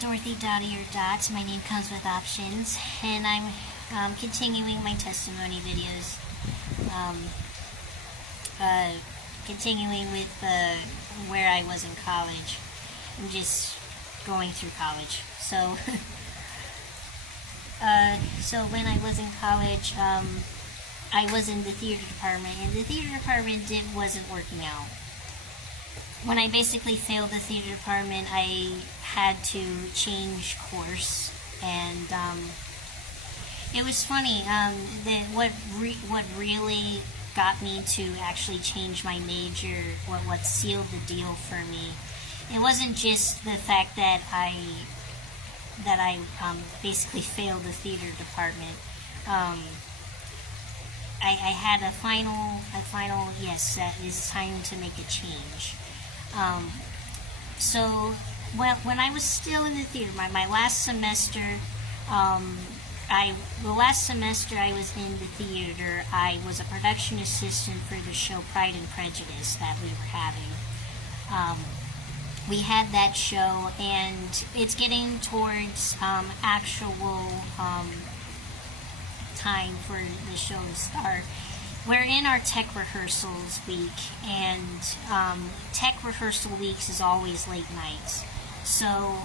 Dorothy Dottie or Dot. My name comes with options, and I'm continuing my testimony videos. Um, Continuing with where I was in college. I'm just going through college. So, so when I was in college, I was in the theater department, and the theater department wasn't working out. When I basically failed the theater department, I had to change course, and it was funny. What really got me to actually change my major, what sealed the deal for me, it wasn't just the fact that I basically failed the theater department. I had a final yes, that it's time to make a change. So when I was still in the theater, my last semester, the last semester I was in the theater, I was a production assistant for the show Pride and Prejudice that we were having. We had that show, and it's getting towards actual time for the show to start. We're in our tech rehearsals week, and tech rehearsal weeks is always late nights. So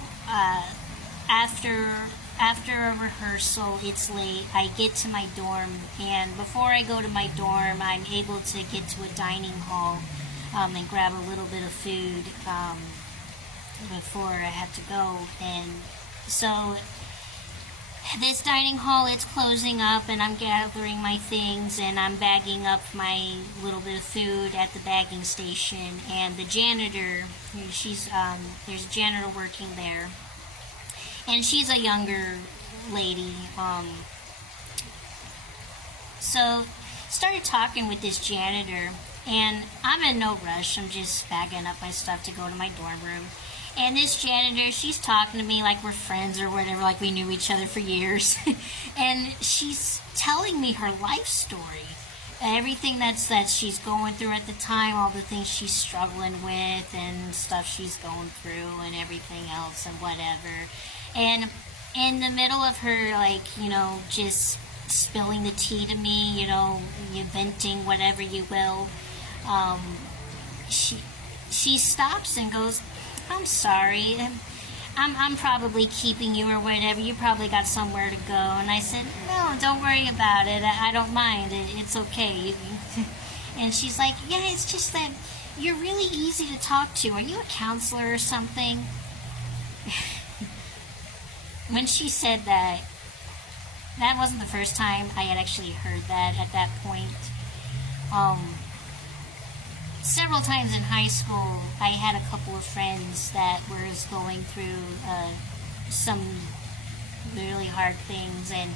after a rehearsal, it's late. I get to my dorm, and before I go to my dorm, I'm able to get to a dining hall and grab a little bit of food before I have to go. And so this dining hall, it's closing up, and I'm gathering my things, and I'm bagging up my little bit of food at the bagging station. And the janitor, there's a janitor working there, and she's a younger lady. So started talking with this janitor, and I'm in no rush. I'm just bagging up my stuff to go to my dorm room. And this janitor, she's talking to me like we're friends or whatever, like we knew each other for years. And she's telling me her life story. Everything that she's going through at the time, all the things she's struggling with and stuff she's going through and everything else and whatever. And in the middle of her, just spilling the tea to me, you venting, whatever you will, she stops and goes, "I'm sorry, I'm probably keeping you or whatever. You probably got somewhere to go." And I said, "No, don't worry about it. I don't mind. It's okay." And she's like, "Yeah, it's just that you're really easy to talk to. Are you a counselor or something?" When she said that, that wasn't the first time I had actually heard that at that point. Several times in high school, I had a couple of friends that were going through some really hard things, and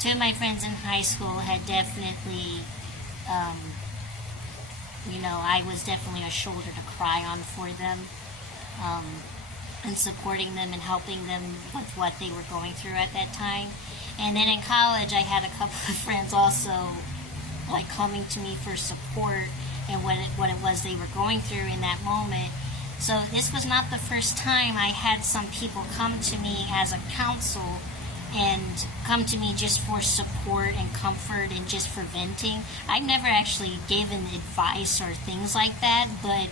two of my friends in high school had definitely, I was definitely a shoulder to cry on for them, and supporting them and helping them with what they were going through at that time. And then in college, I had a couple of friends also, coming to me for support and what it was they were going through in that moment. So this was not the first time I had some people come to me as a counsel and come to me just for support and comfort and just for venting. I've never actually given advice or things like that, but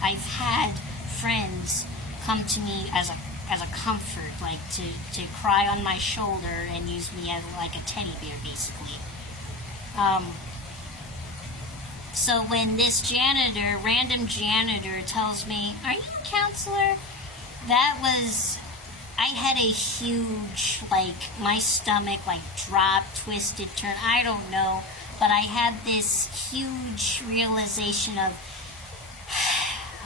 I've had friends come to me as a comfort, to cry on my shoulder and use me as like a teddy bear, basically. So when this random janitor tells me, "Are you a counselor?" I had a huge, my stomach, dropped, twisted, turned, I don't know. But I had this huge realization of,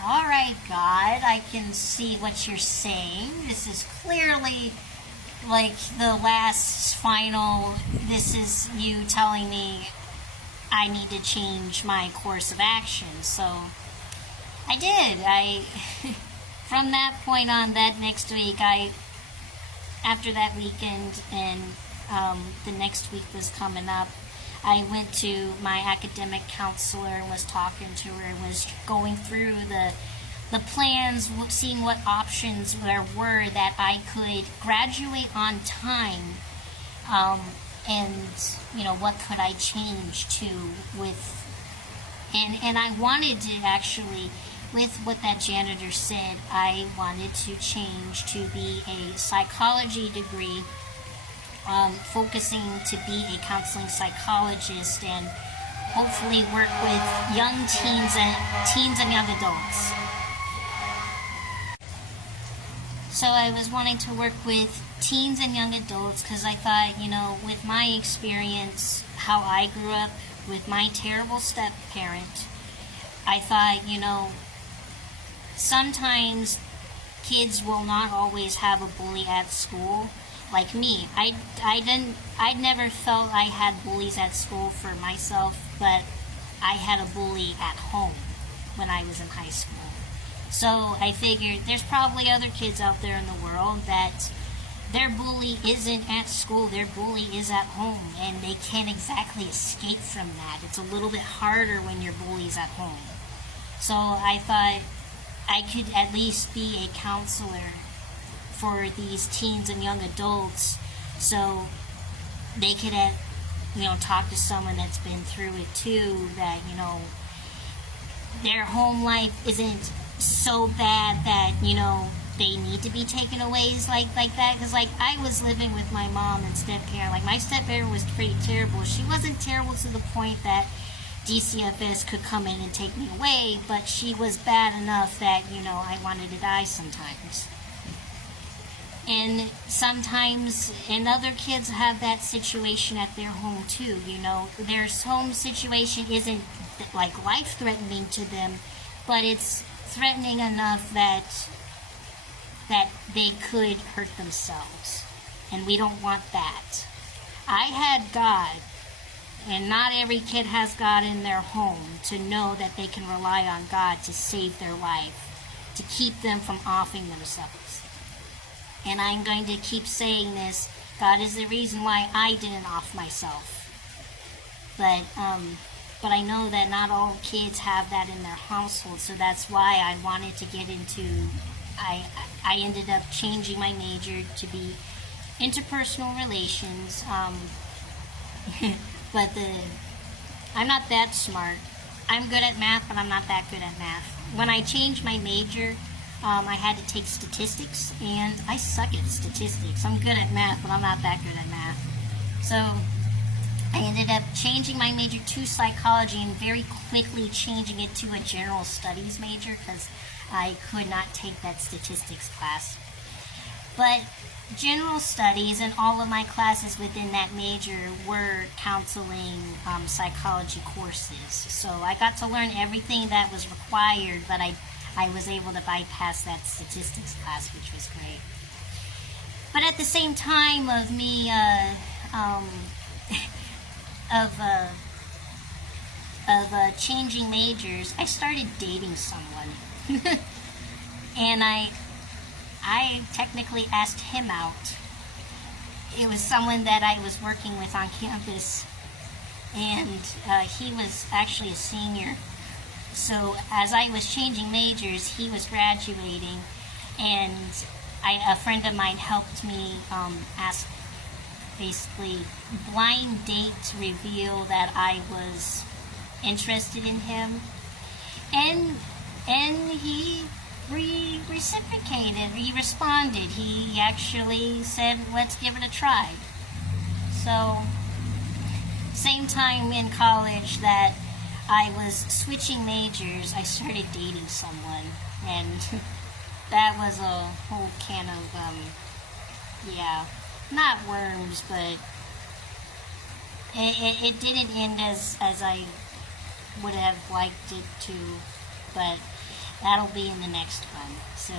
all right, God, I can see what you're saying. This is clearly the last final, this is you telling me I need to change my course of action. So I did. From that point on, that next week, after that weekend and the next week was coming up, I went to my academic counselor and was talking to her and was going through the plans, seeing what options there were that I could graduate on time, and what could I change to with, and I wanted to actually, with what that janitor said, I wanted to change to be a psychology degree, focusing to be a counseling psychologist and hopefully work with young teens and young adults. So I was wanting to work with teens and young adults because I thought, with my experience, how I grew up with my terrible step parent, I thought, sometimes kids will not always have a bully at school. Like me, I never felt I had bullies at school for myself, but I had a bully at home when I was in high school. So I figured there's probably other kids out there in the world that their bully isn't at school, their bully is at home, and they can't exactly escape from that. It's a little bit harder when your bully's at home. So I thought I could at least be a counselor for these teens and young adults, so they could, talk to someone that's been through it too, that, their home life isn't so bad that, they need to be taken away like that. Because, I was living with my mom and step-parent. My step-parent was pretty terrible. She wasn't terrible to the point that DCFS could come in and take me away, but she was bad enough that, I wanted to die sometimes. And sometimes, and other kids have that situation at their home too, Their home situation isn't life-threatening to them, but it's threatening enough that they could hurt themselves. And we don't want that. I had God, and not every kid has God in their home to know that they can rely on God to save their life, to keep them from offing themselves. And I'm going to keep saying this, God is the reason why I didn't off myself. But I know that not all kids have that in their household, so that's why I wanted to get into, I ended up changing my major to be interpersonal relations, but I'm not that smart. I'm good at math, but I'm not that good at math. When I changed my major, I had to take statistics, and I suck at statistics. I'm good at math, but I'm not that good at math. So I ended up changing my major to psychology and very quickly changing it to a general studies major because I could not take that statistics class. But general studies and all of my classes within that major were counseling psychology courses. So I got to learn everything that was required, but I was able to bypass that statistics class, which was great. But at the same time of me changing majors, I started dating someone. And I technically asked him out. It was someone that I was working with on campus, and he was actually a senior. So as I was changing majors, he was graduating, and a friend of mine helped me ask, basically, blind date to reveal that I was interested in him. And he reciprocated, he responded. He actually said, let's give it a try. So, same time in college that I was switching majors, I started dating someone, and that was a whole can of, not worms, but it didn't end as I would have liked it to, but that'll be in the next one. So,